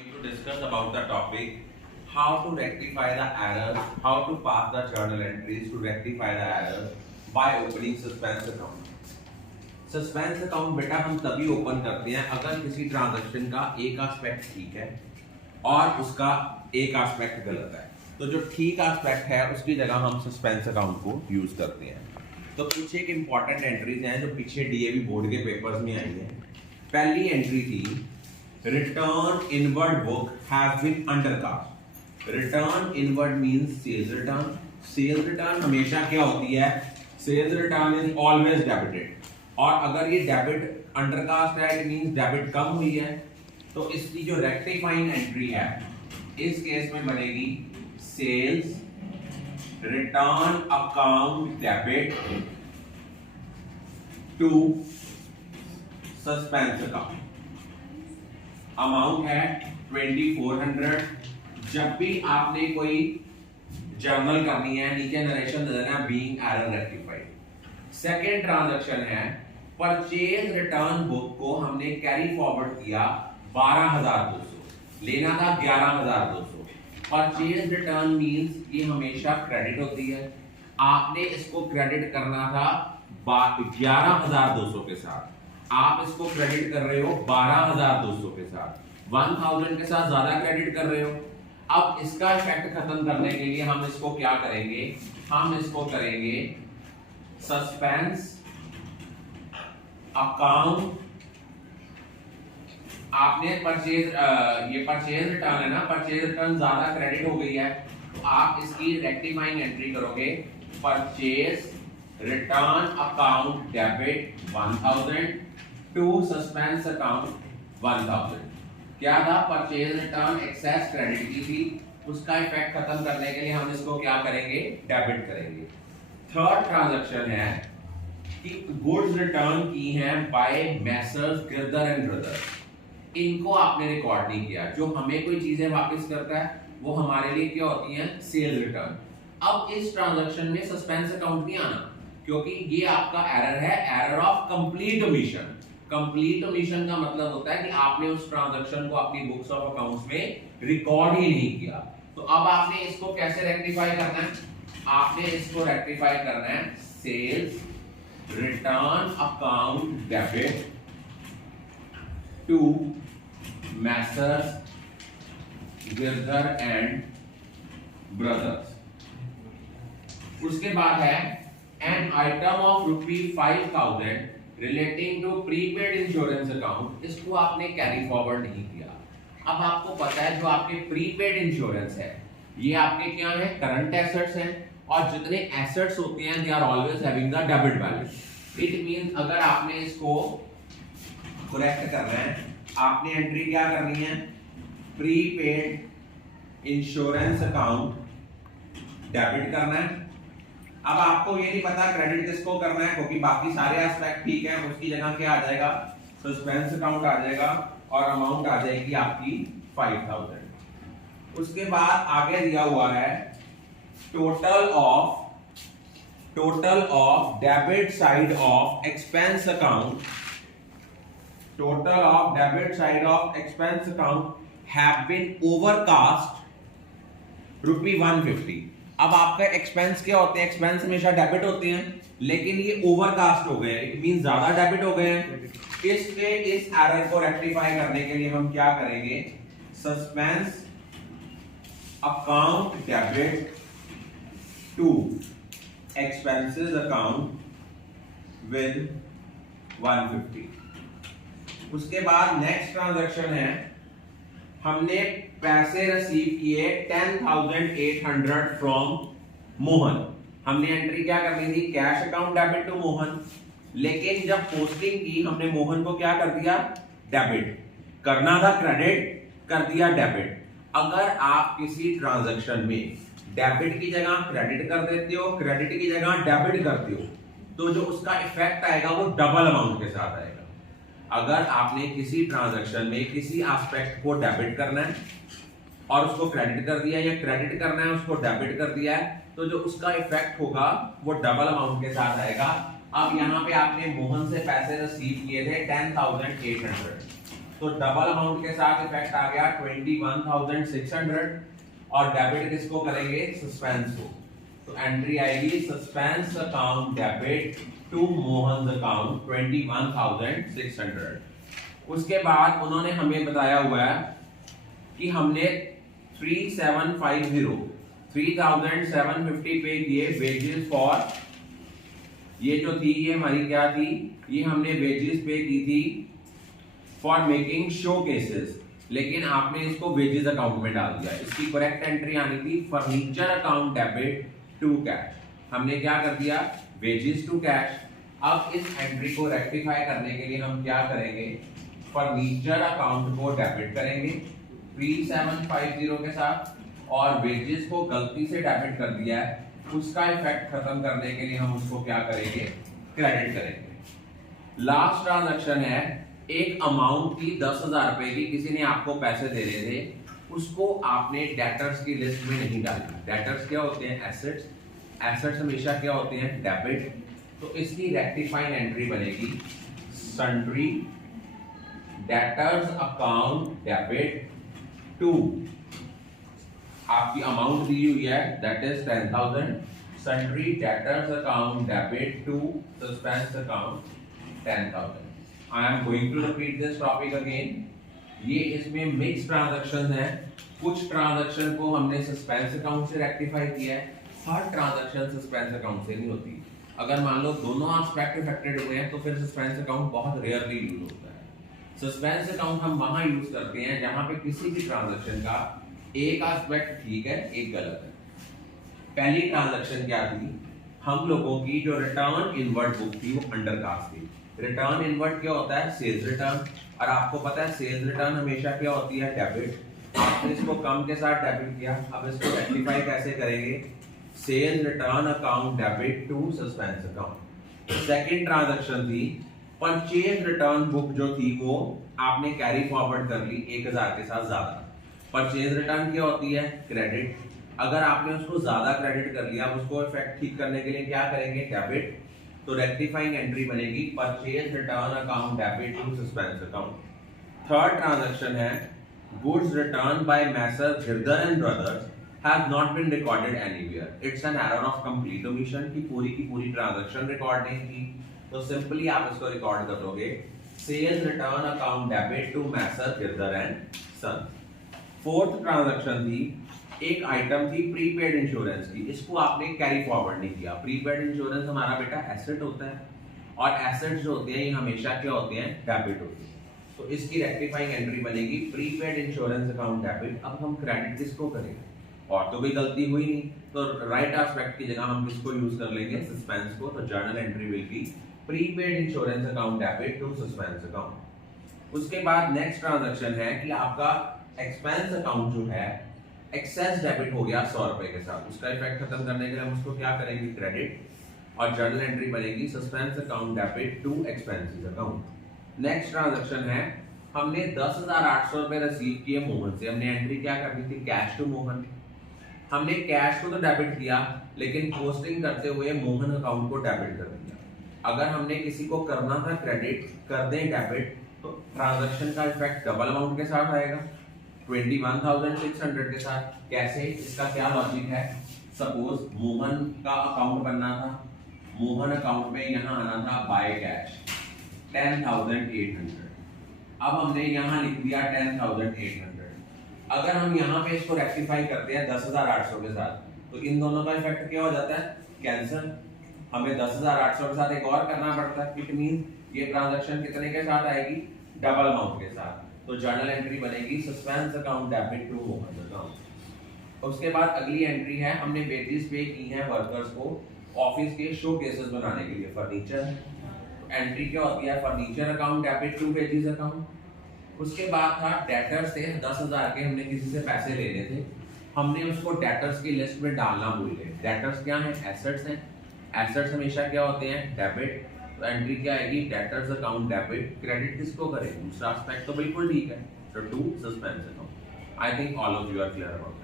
To discuss about the topic how to rectify the errors, how to pass the journal entries to rectify the errors by opening suspense account. Suspense account बेटा हम तभी open करते हैं अगर किसी transaction का एक aspect ठीक है और उसका एक एस्पेक्ट गलत है। तो जो ठीक एस्पेक्ट है उसकी जगह हम सस्पेंस अकाउंट को यूज करते हैं। तो कुछ एक इंपॉर्टेंट एंट्रीज हैं जो पीछे डीएवी बोर्ड के पेपर्स में आई है। पहली एंट्री थी return inward book has been undercast. Return inward means sales return. Sales return हमेशा क्या होती है? Sales return is always debited, और अगर ये डेबिट अंडरकास्ट है इट मींस डेबिट कम हुई है। तो इसकी जो रेक्टिफाइंग एंट्री है इस केस में बनेगी sales return account debit to suspense account. Amount है 2400। जब भी आपने कोई जर्नल करनी है नीचे नरेशन दे देना being error rectified. Second transaction है परचेज रिटर्न बुक को हमने कैरी फॉरवर्ड किया 12,200, लेना था 11,200। परचेज रिटर्न मींस ये हमेशा क्रेडिट होती है। आपने इसको क्रेडिट करना था 11,200 के साथ, आप इसको क्रेडिट कर रहे हो 12,200 के साथ, 1000 के साथ ज्यादा क्रेडिट कर रहे हो। अब इसका इफेक्ट खत्म करने के लिए हम इसको क्या करेंगे? हम इसको करेंगे सस्पेंस अकाउंट। आपने परचेज ये परचेज रिटर्न है ना, परचेज रिटर्न ज्यादा क्रेडिट हो गई है तो आप इसकी रेक्टिफाइंग एंट्री करोगे purchase return account debit 1000 to suspense account 1000। क्या था? परचेज रिटर्न एक्सेस क्रेडिट की थी, उसका इफेक्ट खत्म करने के लिए हम इसको क्या करेंगे? डेबिट करेंगे। थर्ड ट्रांजैक्शन है कि गुड्स रिटर्न की हैं by Messrs Girdhar and brothers. इनको आपने रिकॉर्ड नहीं किया। जो हमें कोई चीजें वापस करता है वो हमारे लिए क्या होती हैं? Cell return. अब इस ट्रांजैक्शन में सस्पेंस अकाउंट नहीं आना क्योंकि ये आपका एरर है, error of complete omission. Complete omission का मतलब होता है कि आपने उस ट्रांजैक्शन को अपनी बुक्स ऑफ अकाउंट्स में रिकॉर्ड ही नहीं किया। तो अब आपने इसको कैसे रेक्टिफाई करना है? आपने इसको रेक्टिफाई करना है sales return account debit to Messrs Girdhar and brothers. उसके बाद है an item of ₹5,000 relating to prepaid insurance account. इसको आपने कैरी फॉरवर्ड नहीं किया। अब आपको पता है जो आपके प्रीपेड इंश्योरेंस है ये आपके क्या है? करंट एसेट्स हैं, और जितने एसेट्स होते हैं they are always having the debit balance. It means अगर आपने इसको करेक्ट करना है आपने एंट्री क्या करनी है? प्रीपेड इंश्योरेंस अकाउंट डेबिट करना है। अब आपको ये नहीं पता क्रेडिट किसको करना है क्योंकि बाकी सारे एस्पेक्ट ठीक है। उसकी जगह क्या आ जाएगा? सस्पेंस अकाउंट आ जाएगा और अमाउंट आ जाएगी आपकी 5000। उसके बाद आगे दिया हुआ है total of debit side of expense account. Total of debit side of expense account have been overcast ₹150। अब आपका एक्सपेंस क्या होते हैं? एक्सपेंस हमेशा डेबिट होते हैं लेकिन ये ओवरकास्ट हो गए, इट मींस ज्यादा डेबिट हो गए हैं। इसके इस एरर को रेक्टिफाई करने के लिए हम क्या करेंगे? Suspense account debit to expenses account with 150। उसके बाद नेक्स्ट ट्रांजैक्शन है हमने पैसे रिसीव किए 10,800 फ्रॉम मोहन। हमने एंट्री क्या करनी थी? Cash account debit to Mohan. लेकिन जब पोस्टिंग की हमने मोहन को क्या कर दिया? डेबिट। करना था क्रेडिट, कर दिया डेबिट। अगर आप किसी ट्रांजैक्शन में डेबिट की जगह क्रेडिट कर देते हो, क्रेडिट की जगह डेबिट करते हो, तो जो उसका इफेक्ट आएगा वो डबल अमाउंट के साथ आएगा। अगर आपने किसी ट्रांजैक्शन में किसी एस्पेक्ट को डेबिट करना है और उसको क्रेडिट कर दिया, या क्रेडिट करना है उसको डेबिट कर दिया है, तो जो उसका इफेक्ट होगा वो डबल अमाउंट के साथ आएगा। अब यहाँ पे आपने मोहन से पैसे रिसीव किए थे 10,800। तो डबल अमाउंट के साथ इफेक्ट आ गया 21,600 और डेबिट किसको करेंगे, सस्पेंस को। तो एंट्री आएगी suspense account debit to Mohan account 21,600। उसके बाद उन्होंने हमें बताया हुआ है कि हमने 3,750 पे किए वेजेस फॉर, ये जो थी ये हमारी क्या थी, ये हमने वेजेस पे की थी फॉर मेकिंग शो केसेस, लेकिन आपने इसको वेजेस अकाउंट में डाल दिया। इसकी करेक्ट एंट्री आनी थी furniture account debit to cash, हमने क्या कर दिया, वेजेस टू कैश। अब इस एंट्री को रेक्टिफाई करने के लिए हम क्या करेंगे, फर्नीचर अकाउंट को डेबिट करेंगे 3750 के साथ, और वेजेस को गलती से डेबिट कर दिया है, उसका इफेक्ट खत्म करने के लिए हम उसको क्या करेंगे, क्रेडिट करेंगे। लास्ट ट्रांजैक्शन है, एक अमाउंट थी 10,000 रुपए की, किसी ने आपको पैसे देने थे, उसको आपने डेटर्स की लिस्ट में नहीं डाली। डेटर्स क्या होते हैं, एसेट्स, एसेट्स हमेशा क्या होते हैं, डेबिट। तो इसकी रेक्टिफाइंग एंट्री बनेगी sundry debtors account debit to, आपकी अमाउंट दी हुई है that is 10,000, sundry debtors account debit to suspense account 10,000। I am going to repeat this topic again. ये इसमें मिक्स ट्रांजैक्शन है, कुछ ट्रांजैक्शन को हमने सस्पेंस अकाउंट से रेक्टिफाई किया है, हर ट्रांजैक्शन सस्पेंस अकाउंट से नहीं होती। अगर मान लो दोनों एस्पेक्ट इफेक्टेड हुए हैं तो फिर सस्पेंस अकाउंट बहुत रेयरली यूज होता है। सस्पेंस अकाउंट हम वहां यूज करते हैं जहां पे किसी भी ट्रांजैक्शन का एक एस्पेक्ट ठीक है, एक गलत है। पहली ट्रांजैक्शन क्या थी, हम लोगों की जो रिटर्न इनवर्ड बुक थी वो अंडरकास्ट थी। रिटर्न इनवर्ड क्या होता है, सेल्स रिटर्न, और आपको पता है सेल्स रिटर्न हमेशा क्या होती है, डेबिट। आपने इसको कम के साथ डेबिट किया, अब इसको रेक्टिफाई कैसे करेंगे, sales return account debit to suspense account. Second transaction थी परचेज रिटर्न बुक, जो थी वो आपने कैरी फॉरवर्ड कर ली 1,000 के साथ ज्यादा। परचेज रिटर्न क्या होती है, क्रेडिट। अगर आपने उसको ज्यादा क्रेडिट कर लिया, उसको इफेक्ट ठीक करने के लिए क्या करेंगे, डेबिट। तो रेक्टिफाइंग एंट्री बनेगी purchase return account debit to suspense account. Third transaction है goods return by messrs Girdhar and brothers have not been recorded anywhere, it's an error of complete omission की पूरी ट्रांजैक्शन रिकॉर्ड नहीं की। तो simply आप इसको record कर दोगे, sales return account debit to Messrs Girdhar and sons. Fourth transaction थी, एक आइटम थी प्रीपेड इंश्योरेंस की, इसको आपने कैरी फॉरवर्ड नहीं किया। प्रीपेड इंश्योरेंस हमारा बेटा एसेट होता है, और एसेट्स जो होते हैं ये हमेशा क्या होते हैं, डेबिट होते हैं। तो इसकी रेक्टिफाइंग एंट्री बनेगी प्रीपेड इंश्योरेंस अकाउंट डेबिट। अब हम क्रेडिट किसको करेंगे, और तो भी गलती हुई नहीं, तो राइट एस्पेक्ट की जगह हम किसको यूज कर लेंगे, सस्पेंस को। तो journal entry will be prepaid insurance account debit to suspense account. उसके बाद नेक्स्ट ट्रांजैक्शन है कि आपका एक्सपेंस अकाउंट जो है एक्सेस डेबिट हो गया 100 रुपए के साथ, उसका इफेक्ट खत्म करने के लिए हम उसको क्या करेंगे, क्रेडिट, और जर्नल एंट्री बनेगी suspense account debit to expenses account. Next transaction है, हमने 10,800 रुपए रिसीव किए मोहन से, हमने एंट्री क्या करनी थी, कैश टू मोहन। हमने कैश को तो डेबिट किया, लेकिन पोस्टिंग करते हुए मोहन अकाउंट को डेबिट कर दिया। अगर हमने किसी को करना था क्रेडिट, कर दें डेबिट, तो ट्रांजैक्शन का इफेक्ट डबल अमाउंट के साथ आएगा 21,600 के साथ। कैसे, इसका क्या लॉजिक है, सपोज मोहन का अकाउंट बनना था, मोहन अकाउंट में यहाँ आना था बाय कैश 10,800, अब हमने यहाँ लिख दिया 10,800। अगर हम यहाँ पे इसको रेक्टिफाई करते हैं 10,800 के साथ, तो इन दोनों का इफेक्ट क्या हो जाता है, कैंसिल। हमें 10,800 के साथ एक और करना पड़ता है, इट मीन ये ट्रांजैक्शन कितने के साथ आएगी, डबल अमाउंट के साथ। तो जर्नल एंट्री बनेगी suspense account debit to Mohan account. उसके बाद अगली एंट्री है, हमने वेजेस पे की हैं वर्कर्स को ऑफिस के शो केसेस बनाने के लिए, फर्नीचर। तो एंट्री क्या होती है, furniture account debit to wages account. उसके बाद था डेटर्स थे 10,000 के, हमने किसी से पैसे लेने थे, हमने उसको डेटर्स की लिस्ट में डालना भूल गए। डेटर्स क्या है, एसेट्स हैं, एसेट्स हमेशा क्या होते हैं, डेबिट। तो एंट्री क्या आएगी, डेटर्स अकाउंट डेबिट, क्रेडिट किसको करें, दूसरा एस्पेक्ट तो बिल्कुल ठीक है, तो to suspense account. I think all of you are clear about